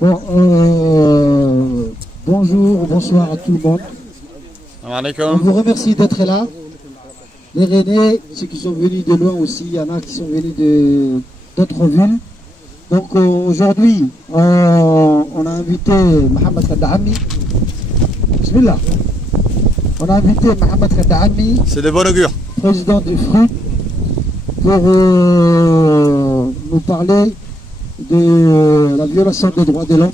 Bon, bonjour, bonsoir à tout le monde. On vous remercie d'être là. Les Rennais, ceux qui sont venus de loin aussi, il y en a qui sont venus d'autres villes. Donc aujourd'hui, on a invité Mohamed Khadami. Bismillah. On a invité Mohamed Khadami. C'est de bon augure. Président du FRUP, pour nous parler de la violation des droits de l'homme,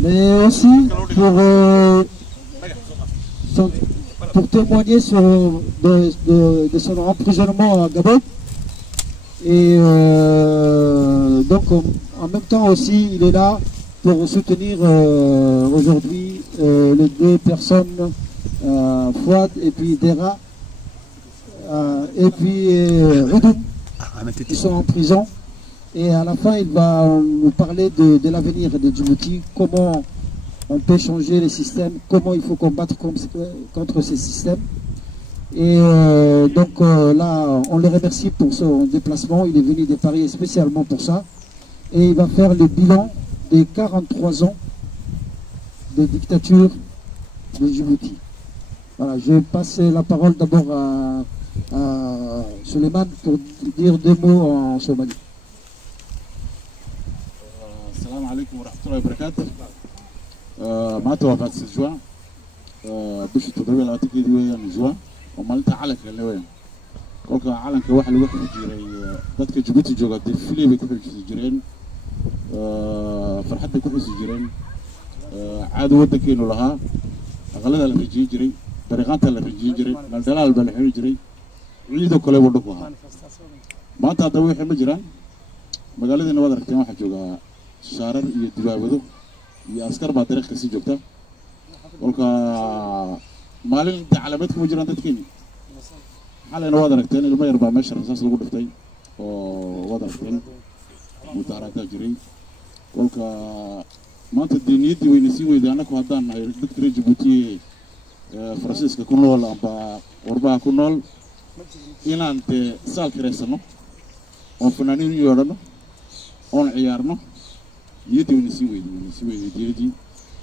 mais aussi pour témoigner de son emprisonnement à Gabon. Et donc en même temps aussi, il est là pour soutenir aujourd'hui les deux personnes, Fouad et puis Dera, et puis Redoum, qui sont en prison. Et à la fin, il va nous parler de l'avenir de Djibouti, comment on peut changer les systèmes, comment il faut combattre contre ces systèmes. Et donc là, on le remercie pour son déplacement. Il est venu de Paris spécialement pour ça. Et il va faire le bilan des 43 ans de dictature de Djibouti. Voilà, je vais passer la parole d'abord à Suleiman pour dire deux mots en Somalie. Salam alaikum wa rahmatullahi wa barakatuh. Maanta waa 26 juin bishii 27 weeyaan juin oo maalinta calanka la weeyaan kolka calanka waxa lagu xidhi jiray dadka Djibouti jooga defile bay ku xidhi jireen farxad bay ku xidhi jireen caado wadankeenu lahaa aqalada la xidhi jiray dariiqanta la xidhi jiray dalaal baa la xidhi jiray ciido kale waddo ku ahaa maanta hadda wixii ma jiraan magaaladana wada aragteen waxa jooga shaarar iyo dibaabado iyo askar baa dariiq kasii joogta kolka maalin inta calaamad kuma jiraan dadkeeni xalayna waad aragteen ilmo yar baa meesha rasaas lagu dhiftay oo waad aragteen mutaaraadka jiray kolka maanta diiniyadii wayna sii weyday annagu haddaan nahay dadka reer Djibouti Faransiiska ku nool amba warbaha ku nool inaan dee saal kareysano oon fanaaniin u yeedhano oon ciyaarno niyadii wayna sii weyday diyadii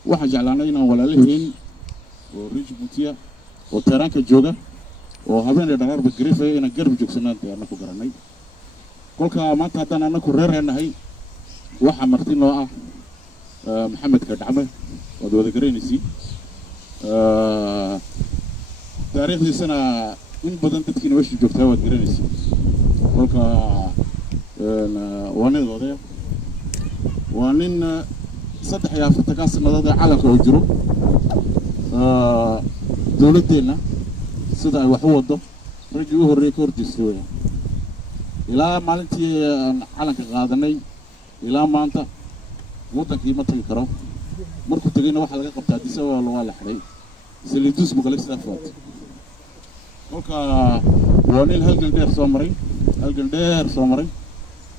waxaan jeclaanay inaan walaalahayn oo reer Djibouti oo taranka jooga oo habeenay dhaqaarba garifay inaan garab joogsanaan dee annagu garanay kolka maanta haddaan annagu reereenahay waxa marti noo ah Mohamed Khadami waad wada garanaysiin taariikhdiisana in badan dadkiina meesha joogtaa waad garanaysiin kolka waa nin 43 sannadood ee calanka oo jiro dowladdeena sida ay wax u wado raggii u horreeyay ka horjeestay weeyaan ilaa maalintii aan calanka qaadanay ilaa maanta wadankii ma tagi karo markuu tagayna waxa laga qabtaa Addis Ababa waa la xiray saliidus muqallis safaad kolka waa nin halgan dheer soo maray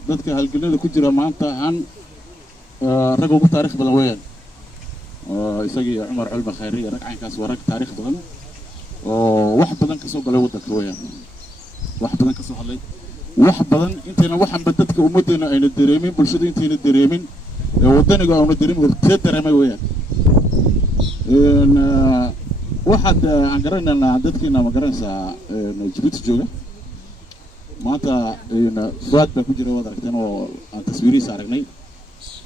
dadka halganada ku jira maanta aan rag ugu taariikh badan weeyaan isagii Umar Culma Khayri rag caynkaas waa rag taariikh badan oo wax badan ka soo galay wadanka weeyaan wax badan ka soo hadlay wax badan intayna waxan dadka ummadeena ayna dareemin bulshada intayna dareemin ee wadaniga aanu dareemin horteed dareemay weeyaan waxaad aan garanaynaa dadkeena ma garanaysaa Djibouti jooga maanta Fuad baa ku jira wada aragteen oo aan taswiirihiisa aragnay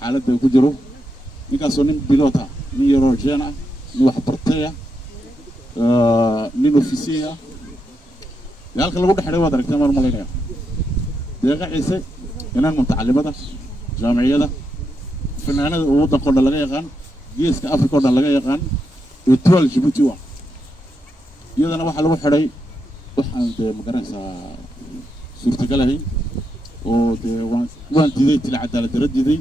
xaaladda ku jiro ninkaasoo nin pilota nin yaroo jeen ah nin wax bartay nin ofisiye ah halka lagu dhexdhay wada aragteen mar malaynaya deeqa ciise inaan mutacallimada jaamiciyada fanaanada oo waddanka oo dhan laga yaqaan geeska Afrika oo dhan laga yaqaan iyo tuwal Djibouti waa iyadana waxa lagu xidhay waxaan dee ma garanaysaa suurtagalahay oo dee waan diiday til cadaalad darro diiday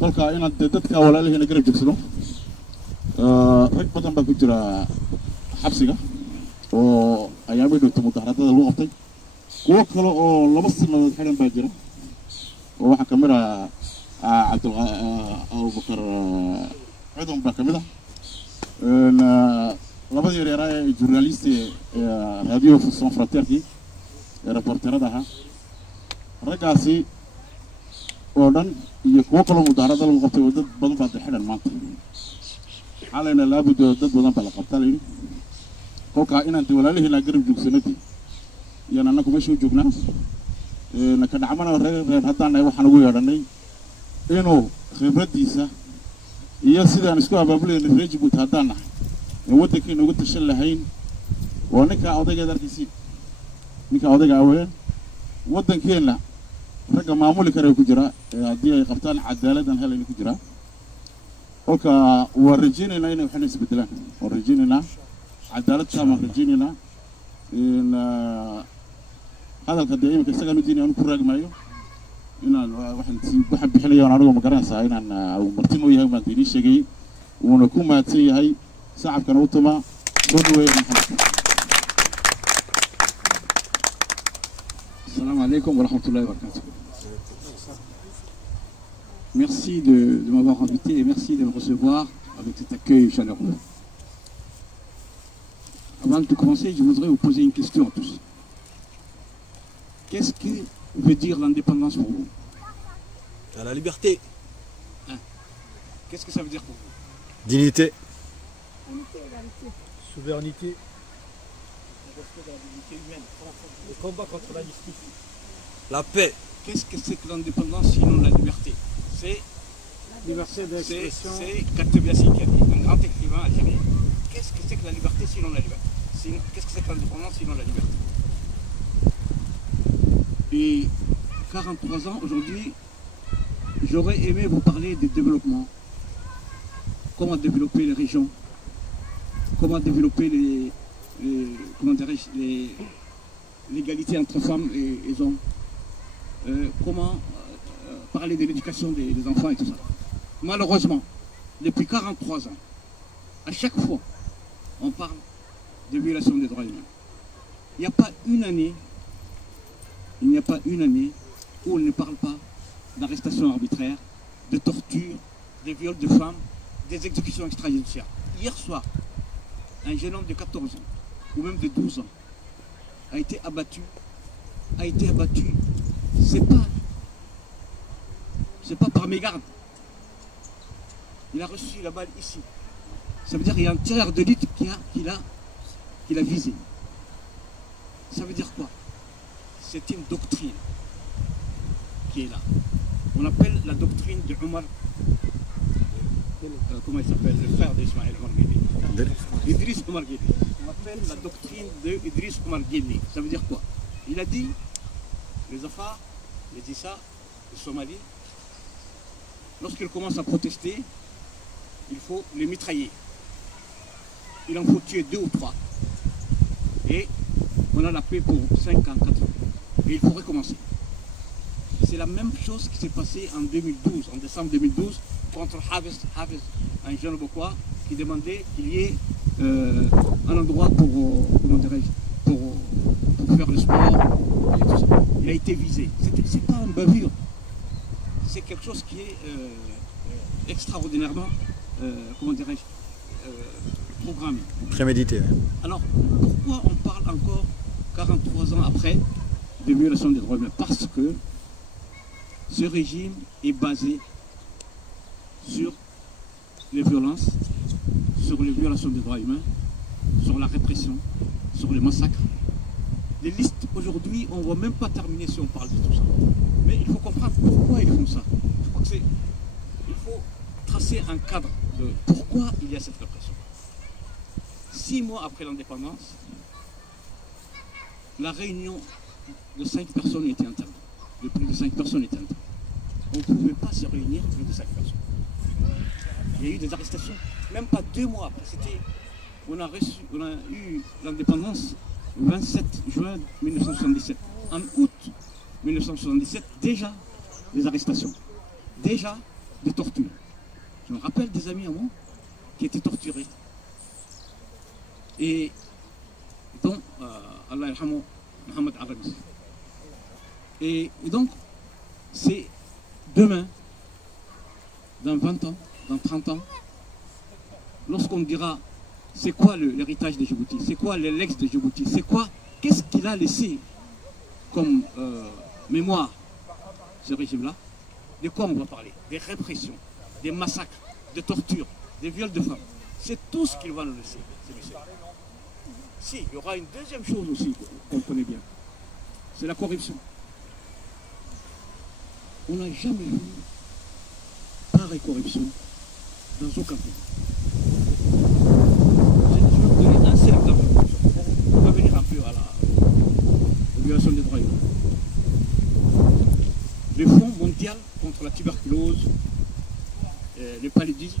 kolka inaan dee dadka walaalahayna garab joogsano rag badan baa ku jira xabsiga oo ayaamay dhowta mudaharaadada lagu qabtay kuwo kale oo 2 sannadood xidhan baa jira oo waxaa ka mid ah Abubakar Cudum baa ka mid ah labadii yaraa ee journaliste radio Sans Frontières reporterada ahaa raggaasi oo dhan iyo kuwo kaloo mudaharada lagu qabtay dad badan baa xidhan maanta xalayna laabuddo dad badan baa la qabtaa layidhi kolkaa inaan walaalihii garab joogsanadii iyaan annagu meesha u joognaa ka dhacmana reer haddaan nahay waxaan ugu yeedhanay inuu khibraddiisa iyo sidaan isku abaabulayna reer Jabuuti haddaan nahay in waddankeena uga tashan lahayn waa ninkaa odaygeed arkiisiin ninkaa odayga aween waddankeena ragga maamuli kara ku jira haddii ay qabtaan cadaaladdan helayna ku jira kolka waa rajaynaynaa inay waxna isbedelaan waa rajaynaynaa cadaalad taamaan rajaynaynaa in hadalka dee iminka isagaan u diinay aanu ku raagmaayo inaan waxaan bixinayo anigu ma garanaysaa inaan marti u yahay baan idin sheegay wuuna ku mahadsan yahay shacabkana u tuma soo dhaweeya maxamed. Assalamu alaikum wa rahmatullahi wa barakatuh. Merci de m'avoir invité et merci de me recevoir avec cet accueil chaleureux. Avant de commencer, je voudrais vous poser une question à tous. Qu'est-ce que veut dire l'indépendance pour vous? La liberté. Hein? Qu'est-ce que ça veut dire pour vous? Dignité. Souveraineté. Le respect de la dignité humaine. Le combat contre la justice. La paix. Qu'est-ce que c'est que l'indépendance sinon la liberté? C'est Liberté d'expression. C'est Katebassi qui a dit, un grand écrivain algérien. Qu'est-ce que c'est que la liberté sinon la liberté? Qu'est-ce que c'est que l'indépendance sinon la liberté? Et 43 ans aujourd'hui, j'aurais aimé vous parler du développement. Comment développer les régions, comment développer l'égalité entre femmes et hommes, comment parler de l'éducation des enfants et tout ça. Malheureusement, depuis 43 ans, à chaque fois, on parle de violation des droits humains. Il n'y a pas une année, où on ne parle pas d'arrestations arbitraires, de torture, de viols de femmes, des exécutions extrajudiciaires. Hier soir, un jeune homme de 14 ans, ou même de 12 ans, a été abattu. C'est pas par mégarde. Il a reçu la balle ici. Ça veut dire qu'il y a un tireur de lutte qu'il a visé. Ça veut dire quoi? C'est une doctrine qui est là. On appelle la doctrine de Omar. Comment il s'appelle? Le frère d'Ismaël Omar Guelleh. Idriss Omar Guelleh. On appelle la doctrine de Idriss Omar Guelleh. Ça veut dire quoi? Il a dit, les Afars, les Issa, les Somalis, lorsqu'ils commencent à protester, il faut les mitrailler. Il en faut tuer 2 ou 3. Et on a la paix pour 5 ans, 4 ans. Et il faut recommencer. C'est la même chose qui s'est passée en 2012, en décembre 2012, contre Hafiz, un jeune Bokois, qui demandait qu'il y ait un endroit pour faire le sport et tout ça. Il a été visé. C'est pas une bavure. C'est quelque chose qui est extraordinairement, programmé. Prémédité. Alors, pourquoi on parle encore 43 ans après de violation des droits humains? Parce que ce régime est basé sur les violences, sur les violations des droits humains, sur la répression, sur les massacres. Les listes aujourd'hui, on ne va même pas terminer si on parle de tout ça. Mais il faut comprendre pourquoi ils font ça. Je crois que il faut tracer un cadre de pourquoi il y a cette répression. 6 mois après l'indépendance, la réunion de 5 personnes était interdite. De plus de 5 personnes était interdite. On ne pouvait pas se réunir plus de 5 personnes. Il y a eu des arrestations, même pas 2 mois après. On a eu l'indépendance le 27 juin 1977. En août 1977, déjà des arrestations, déjà des tortures. Je me rappelle des amis à moi qui étaient torturés. Et dont Allah yarhamou Mohamed Arabi. Et donc, c'est demain, dans 20 ans, dans 30 ans, lorsqu'on dira c'est quoi l'héritage de Djibouti, c'est quoi le lex de Djibouti, c'est quoi, qu'est-ce qu'il a laissé comme mémoire ce régime-là, de quoi on va parler? Des répressions, des massacres, des tortures, des viols de femmes. C'est tout ce qu'il va nous laisser, ces messieurs. Si, il y aura une deuxième chose aussi qu'on connaît bien. C'est la corruption. On n'a jamais vu pareille corruption dans aucun pays. Je vais vous donner un seul exemple. On va venir un peu à la violation des droits humains. Le Fonds mondial contre la tuberculose, le paludisme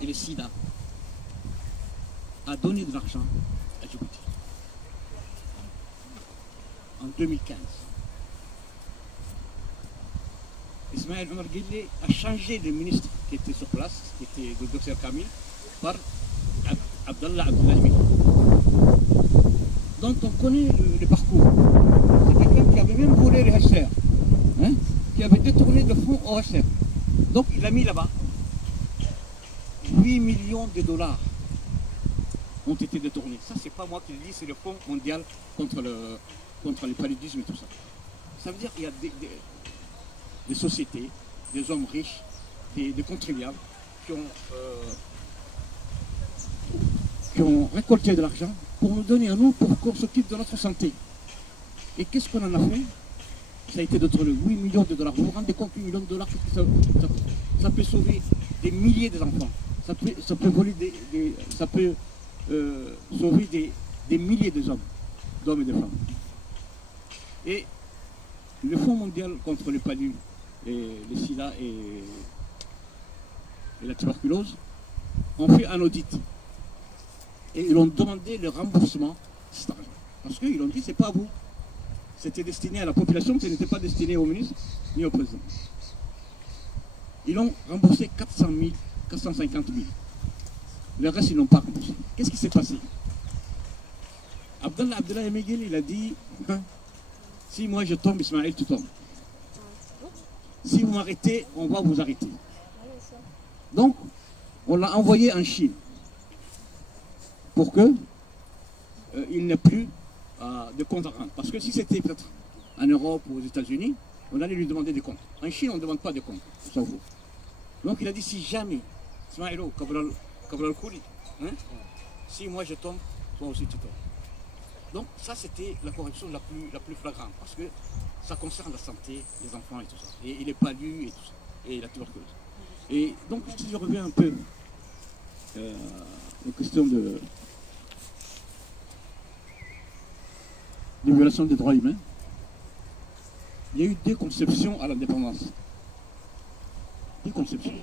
et le sida a donné de l'argent à Djibouti en 2015. Ismaël Omar Guelleh a changé le ministre qui était sur place, qui était le docteur Kamil, par Abdallah Abdoulaye, dont on connaît le parcours. C'est quelqu'un qui avait même volé les HCR, hein, qui avait détourné le fonds au HCR. Donc il a mis là-bas 8 millions de dollars ont été détournés. Ça, c'est pas moi qui le dis, c'est le Fonds mondial contre le paludisme et tout ça. Ça veut dire qu'il y a des sociétés, des hommes riches, des contribuables qui ont récolté de l'argent pour nous donner à nous, pour qu'on s'occupe de notre santé. Et qu'est-ce qu'on en a fait? Ça a été détourné 8 millions de dollars. Vous vous rendez compte, 8 millions de dollars, ça peut sauver des milliers d'enfants. Ça peut voler ça peut sauver des milliers d'hommes et de femmes. Et le Fonds mondial contre le palud, le sida et la tuberculose ont fait un audit. Et ils ont demandé le remboursement de cet argent. Parce qu'ils ont dit, c'est pas à vous. C'était destiné à la population, ce n'était pas destiné au ministre ni au président. Ils ont remboursé 400 000, 450 000. Le reste, ils n'ont pas remboursé. Qu'est-ce qui s'est passé? Abdoulaye Miguel, il a dit, hein, si moi je tombe, Ismaël, tu tombes. Si vous m'arrêtez, on va vous arrêter. Donc, on l'a envoyé en Chine pour que il n'ait plus de compte à rendre. Parce que si c'était peut-être en Europe ou aux États-Unis, on allait lui demander des comptes. En Chine, on ne demande pas de comptes. Donc, il a dit, si jamais, Ismaëlo, Kabral Kouli, hein, si moi je tombe, toi aussi tu tombes. Donc ça, c'était la corruption la plus flagrante, parce que ça concerne la santé des enfants et tout ça, et les palus et tout ça, et la tuberculose. Et donc, si je reviens un peu aux questions de violation des droits humains, il y a eu deux conceptions à l'indépendance. Deux conceptions.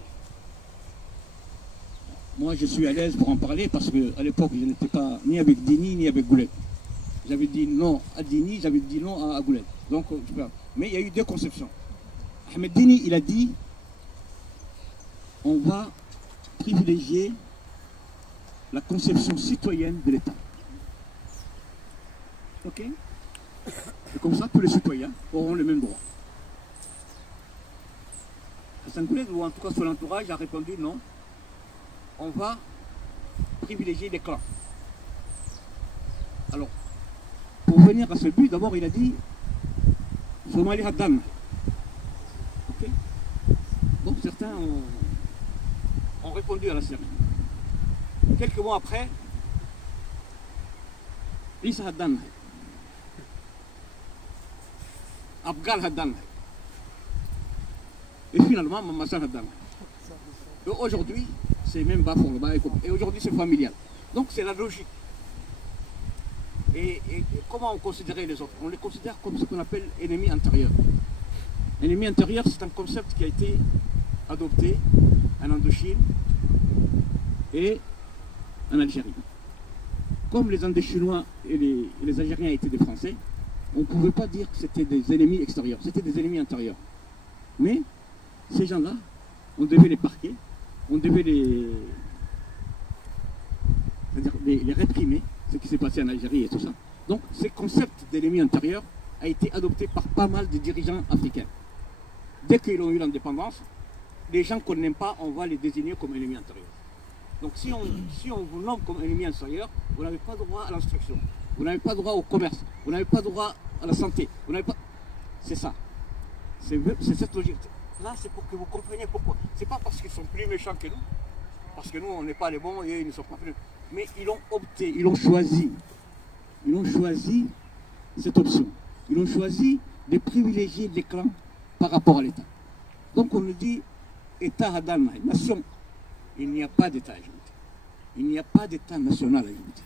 Moi, je suis à l'aise pour en parler parce qu'à l'époque, je n'étais pas ni avec Dini ni avec Goulet. J'avais dit non à Dini, j'avais dit non à Goulet. Donc, mais il y a eu deux conceptions. Ahmed Dini, il a dit on va privilégier la conception citoyenne de l'État. Ok? Et comme ça, tous les citoyens auront les mêmes droits. Hassan Goulet, ou en tout cas son entourage, a répondu non. On va privilégier les clans. Alors, pour venir à ce but, d'abord il a dit Somali Haddam. Okay. Donc certains ont répondu à la Syrie. Quelques mois après, Issa Haddam, Abgal Haddam, et finalement Mamassa Haddam. Et aujourd'hui, c'est même bas pour le bas, et aujourd'hui c'est familial. Donc c'est la logique. Et comment on considérait les autres? On les considère comme ce qu'on appelle ennemis intérieurs. Ennemi intérieur, c'est un concept qui a été adopté en Indochine et en Algérie. Comme les Indochinois et les Algériens étaient des Français, on ne pouvait pas dire que c'était des ennemis extérieurs, c'était des ennemis intérieurs. Mais ces gens-là, on devait les parquer, on devait les réprimer, ce qui s'est passé en Algérie et tout ça. Donc, ce concept d'ennemi intérieur a été adopté par pas mal de dirigeants africains. Dès qu'ils ont eu l'indépendance, les gens qu'on n'aime pas, on va les désigner comme ennemis intérieurs. Donc, si on vous nomme comme ennemi intérieur, vous n'avez pas droit à l'instruction, vous n'avez pas droit au commerce, vous n'avez pas droit à la santé, vous n'avez pas... C'est ça. C'est cette logique. Là, c'est pour que vous compreniez pourquoi. C'est pas parce qu'ils sont plus méchants que nous, parce que nous, on n'est pas les bons et ils ne sont pas plus. Mais ils ont opté, ils ont choisi. Ils ont choisi cette option. Ils ont choisi de privilégier les clans par rapport à l'État. Donc on nous dit État Hadalma, nation. Il n'y a pas d'État à Djibouti. Il n'y a pas d'État national à Djibouti.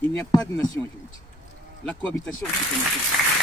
Il n'y a pas de nation à Djibouti. La cohabitation, c'est une nation.